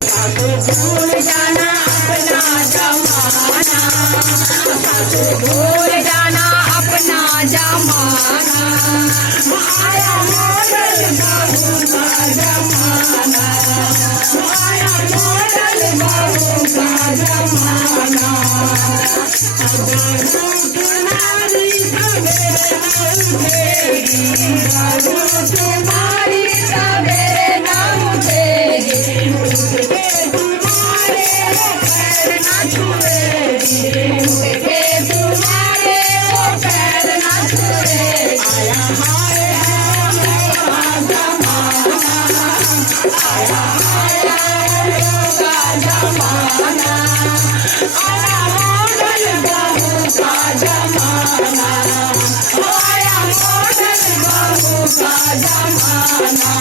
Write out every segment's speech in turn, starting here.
भूल जाना अपना जमाना, भूल जाना अपना जमाना। आया मॉडल बहू का जमाना, आया मॉडल बहू का जमाना। तुम्हारी सवेरे न उठेगी, तुम्हारी सवेरे न उठेगी, तुम्हारे वो पैर न छुएगी, तुम्हारे वो पैर न छुएगी। आया हाय का जमाना, आया हाय का जमाना, आया मॉडल बहू का जमाना, आया मॉडल बहू का जमाना।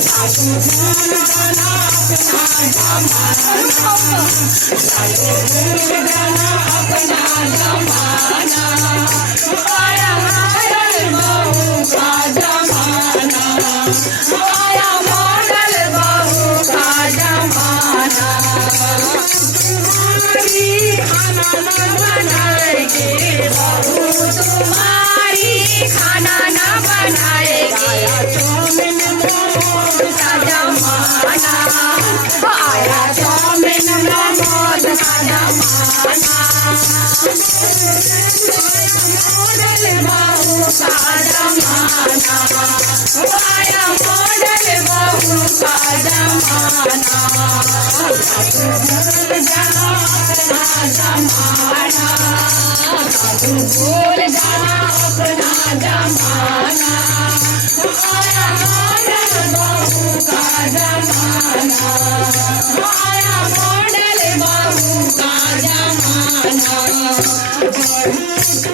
सासू भूल जाना अपना जमाना, सासू भूल जाना अपना जमाना, आया मॉडल बहू का जमाना, आया मॉडल बहू का जमाना। तुम्हारी खाना न बनाएगी बहू, तुम्हारी खाना न बनाएगी। चाउमीन मोमोज का जमाना, आया चाउमीन मोमोज का जमाना। मॉडल बहू का जमाना, आया मॉडल बहू का जमाना। भूल जाना अपना जमाना, भूल जाना अपना जमाना, आया मॉडल बहू का जमाना, आया मॉडल बहू का जमाना।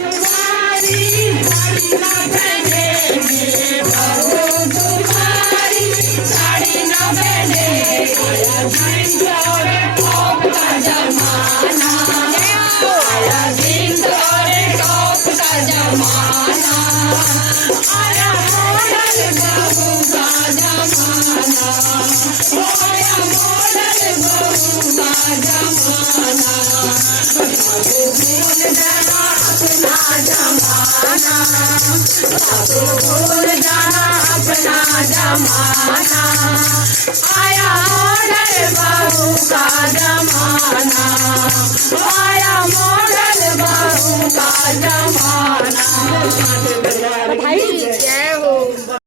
तुम्हारी साड़ी न पहनेगी बहू, तुम्हारी साड़ी न पहनेगी। आया जीन्स और टॉप का जमाना, आया जीन्स और टॉप का जमाना, आया मॉडल बहू का जमाना, आया मॉडल बहू का जमाना। भूल जाना अपना जमाना, भूल जाना अपना जमाना, आया मॉडल बहू का जमाना।